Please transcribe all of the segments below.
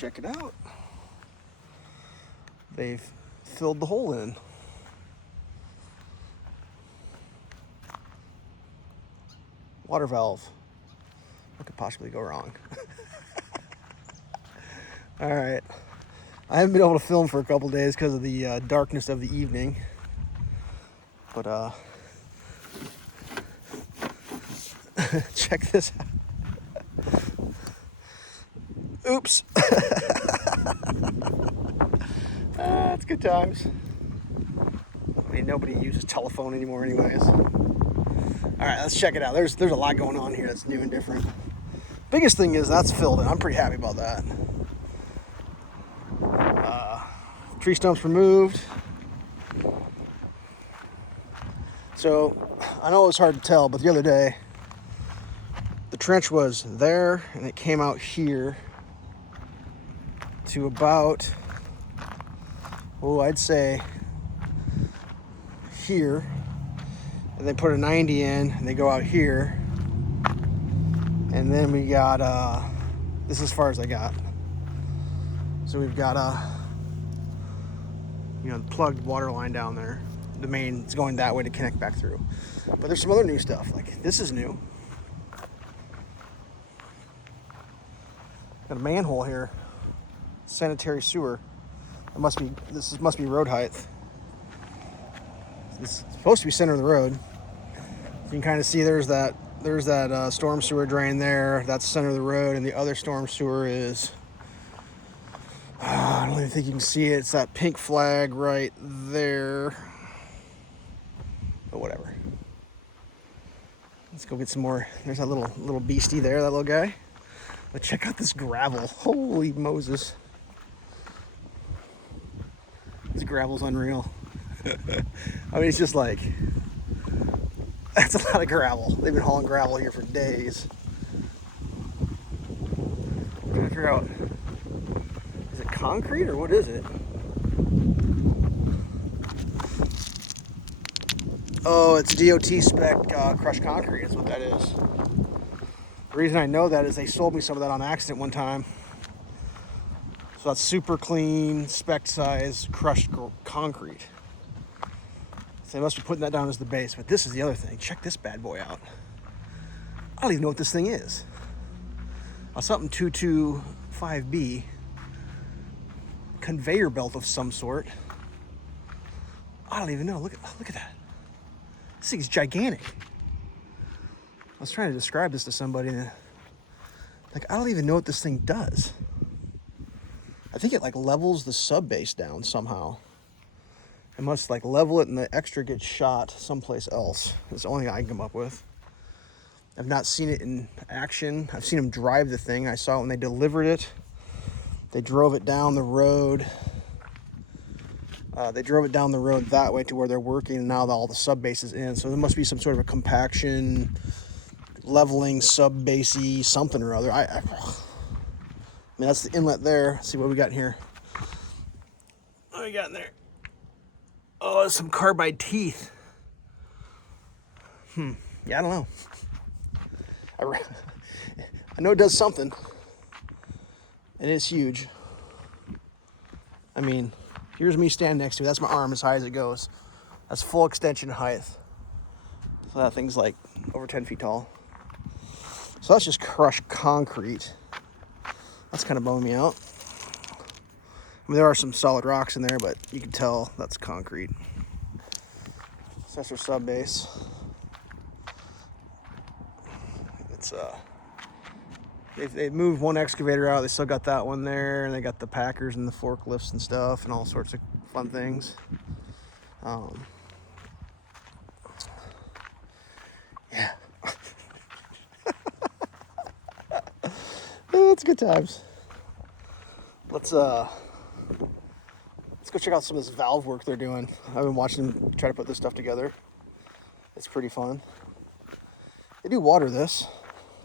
check it out. They've filled the hole in. Water valve. What could possibly go wrong? All right. I haven't been able to film for a couple days because of the darkness of the evening. But check this out. Oops. It's good times. I mean, nobody uses telephone anymore anyways. All right, let's check it out. There's a lot going on here that's new and different. Biggest thing is that's filled in. I'm pretty happy about that. Tree stumps removed. So I know it was hard to tell, but the other day the trench was there and it came out here to about, I'd say here, and they put a 90 in and they go out here, and then we got this is as far as I got. So we've got plugged water line down there. The main is going that way to connect back through. But there's some other new stuff. Like this is new. Got a manhole here. Sanitary sewer. This must be road height. It's supposed to be center of the road. You can kind of see there's that storm sewer drain there. That's center of the road, and the other storm sewer is, I don't even think you can see it. It's that pink flag right there. But whatever. Let's go get some more. There's that little beastie there, that little guy. But check out this gravel. Holy Moses. This gravel's unreal. I mean, it's just like, that's a lot of gravel. They've been hauling gravel here for days. I'm trying to figure out, is it concrete or what is it? Oh, it's DOT spec crushed concrete is what that is. The reason I know that is they sold me some of that on accident one time. So that's super clean, spec size, crushed concrete. So they must be putting that down as the base. But this is the other thing. Check this bad boy out. I don't even know what this thing is. Something 225B. Conveyor belt of some sort. I don't even know. Look at that. This thing's gigantic. I was trying to describe this to somebody, and I don't even know what this thing does. I think it levels the sub base down somehow. It must level it, and the extra gets shot someplace else. That's the only thing I can come up with. I've not seen it in action. I've seen them drive the thing. I saw it when they delivered it. They drove it down the road. They drove it down the road that way to where they're working, and now all the sub base is in. So there must be some sort of a compaction, leveling, sub basey, something or other. I mean, that's the inlet there. Let's see what we got in here. What we got in there? Oh, some carbide teeth. Yeah, I don't know. I know it does something. And it's huge. I mean, here's me standing next to it. That's my arm as high as it goes. That's full extension height. So that thing's over 10 feet tall. So that's just crushed concrete. That's kind of bumming me out. I mean, there are some solid rocks in there, but you can tell that's concrete. So that's our sub base. It's they've moved one excavator out. They still got that one there, and they got the packers and the forklifts and stuff and all sorts of fun things. Yeah. It's good times. Let's go check out some of this valve work they're doing. I've been watching them try to put this stuff together. It's pretty fun. They do water this.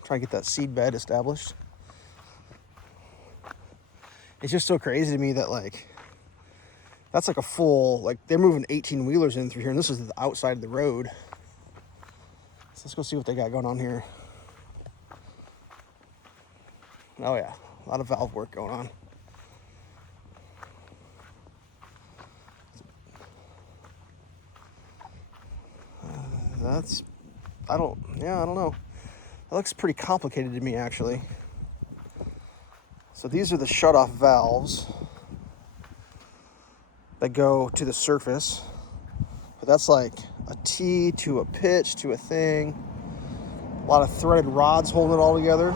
Try and get that seed bed established. It's just so crazy to me that that's a full, they're moving 18 wheelers in through here, and this is the outside of the road. So let's go see what they got going on here. Oh yeah, a lot of valve work going on. I don't know. That looks pretty complicated to me, actually. So these are the shut-off valves that go to the surface. But that's like a T to a pitch to a thing. A lot of threaded rods holding it all together.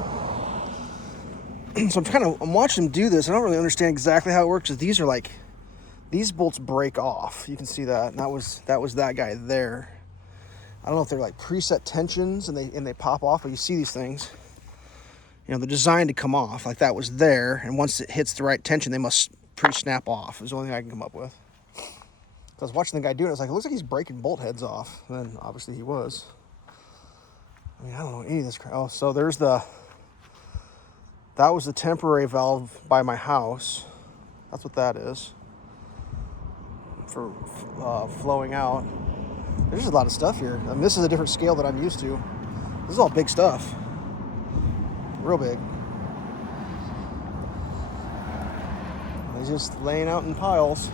So I'm watching them do this. I don't really understand exactly how it works. These are like, these bolts break off. You can see that. And that was that guy there. I don't know if they're like preset tensions and they pop off, but you see these things. You know, they're designed to come off. Like that was there, and once it hits the right tension, they must pre-snap off. Is the only thing I can come up with. So I was watching the guy do it. I was like, it looks like he's breaking bolt heads off. And then obviously he was. I mean, I don't know any of this crap. Oh, so there's that was the temporary valve by my house. That's what that is. For flowing out. There's a lot of stuff here. I mean, this is a different scale that I'm used to. This is all big stuff. Real big. They're just laying out in piles.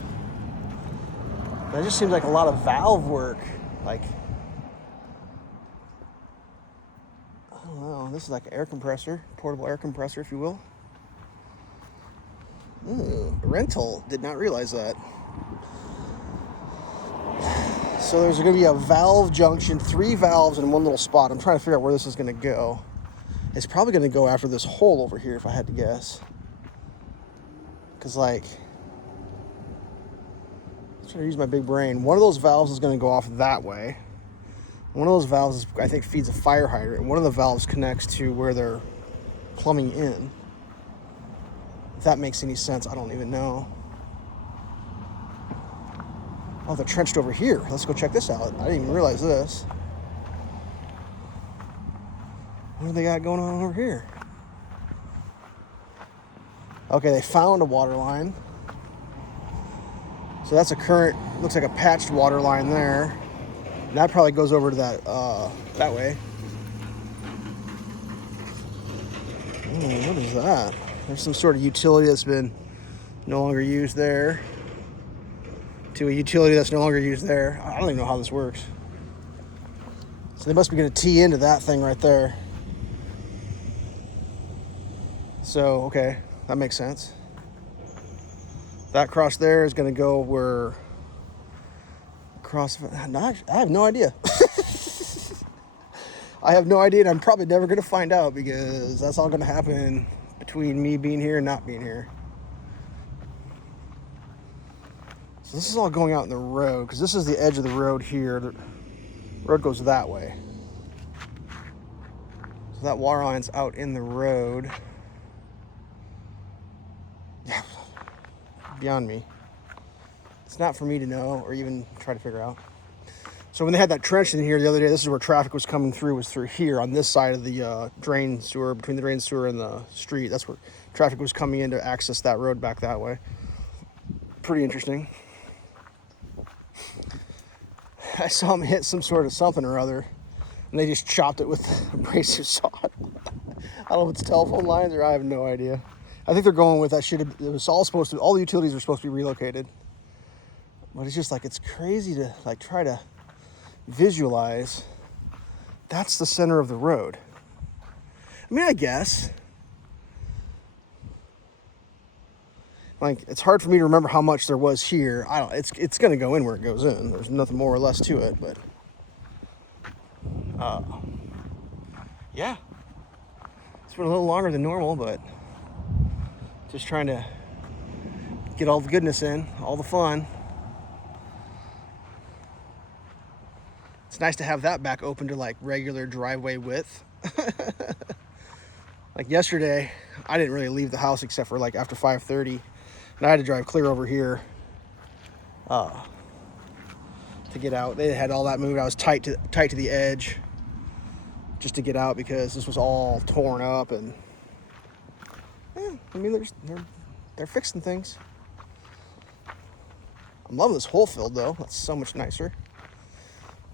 That just seems like a lot of valve work. Like, I don't know. This is like an air compressor, portable air compressor, if you will. Ooh, rental. Did not realize that. So there's going to be a valve junction, 3 valves in one little spot. I'm trying to figure out where this is going to go. It's probably going to go after this hole over here, if I had to guess. Because, like, I'm trying to use my big brain. One of those valves is going to go off that way. One of those valves, I think, feeds a fire hydrant. And one of the valves connects to where they're plumbing in. If that makes any sense, I don't even know. Oh, they're trenched over here. Let's go check this out. I didn't even realize this. What do they got going on over here? Okay, they found a water line. So that's a current, looks like a patched water line there. And that probably goes over to that way. What is that? There's some sort of utility that's been no longer used there. To a utility that's no longer used there. I don't even know how this works. So they must be going to tee into that thing right there. So, okay, that makes sense. That cross there is going to go where... I have no idea. I have no idea, and I'm probably never going to find out because that's all going to happen between me being here and not being here. So this is all going out in the road, because this is the edge of the road here. The road goes that way. So that water line's out in the road. Yeah, beyond me. It's not for me to know or even try to figure out. So when they had that trench in here the other day, this is where traffic was coming through, was through here on this side of the drain sewer, between the drain sewer and the street. That's where traffic was coming in to access that road back that way. Pretty interesting. I saw them hit some sort of something or other, and they just chopped it with abrasive saw. I don't know if it's telephone lines or I have no idea. I think they're going with that shit. It was all supposed to, all the utilities were supposed to be relocated. But it's just like, it's crazy to like try to visualize. That's the center of the road. I mean, I guess. Like, it's hard for me to remember how much there was here. It's going to go in where it goes in. There's nothing more or less to it, but yeah. It's been a little longer than normal, but just trying to get all the goodness in, all the fun. It's nice to have that back open to like regular driveway width. Like yesterday, I didn't really leave the house except for like after 5:30. And I had to drive clear over here to get out. They had all that moved. I was tight to the edge just to get out because this was all torn up. And yeah, I mean, they're fixing things. I'm loving this hole filled though. That's so much nicer.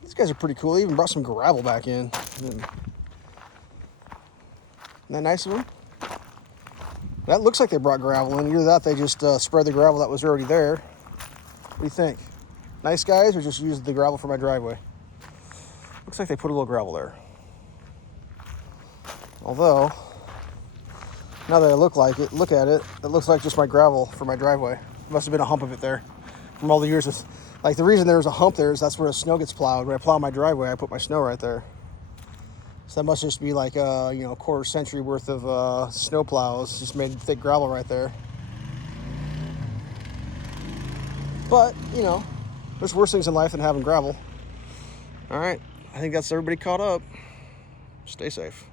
These guys are pretty cool. They even brought some gravel back in. Isn't that nice of them? That looks like they brought gravel in. Either that, they just spread the gravel that was already there. What do you think? Nice guys, or just used the gravel for my driveway? What Looks like they put a little gravel there. Although, now that I look at it, it looks like just my gravel for my driveway. Must have been a hump of it there from all the years of, like, the reason there's a hump there is that's where the snow gets plowed. When I plow my driveway, I put my snow right there. So that must just be like a quarter century worth of snow plows, just made thick gravel right there. But, there's worse things in life than having gravel. All right, I think that's everybody caught up. Stay safe.